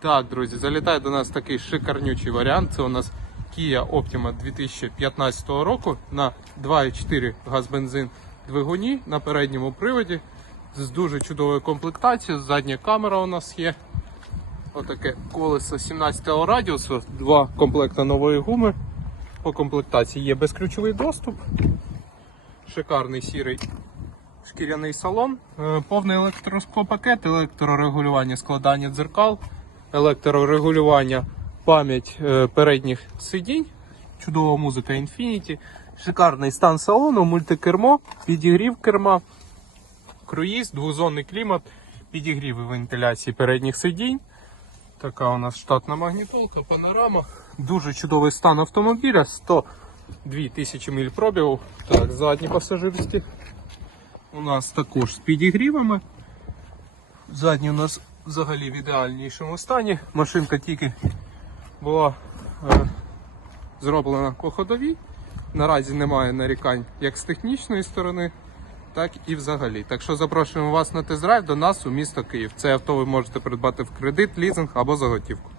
Так, друзі, залітає до нас такий шикарнючий варіант. Це у нас Kia Optima 2015 року на 2,4 газ-бензин двигуні на передньому приводі з дуже чудовою комплектацією. Задня камера у нас є. Отаке колесо 17-го радіусу, два комплекти нової гуми. По комплектації є безключовий доступ, шикарний сірий шкіряний салон, е, повний електросклопакет, електрорегулювання складання дзеркал, електрорегулювання пам'ять е, передніх сидінь, чудова музика Infinity, шикарний стан салону, мультикермо, підігрів керма, круїз, двозонний клімат, підігрів вентиляції передніх сидінь. Така у нас штатна магнітолка, панорама. Дуже чудовий стан автомобіля, 102 тисячі миль пробігу. Так, задні пасажирські. У нас також з підігрівами. Задні у нас взагалі в ідеальнішому стані. Машинка тільки була е, зроблена по ходовій. Наразі немає нарікань як з технічної сторони, так і взагалі. Так що запрошуємо вас на тест-драйв до нас у місто Київ. Це авто ви можете придбати в кредит, лізинг або за готівку.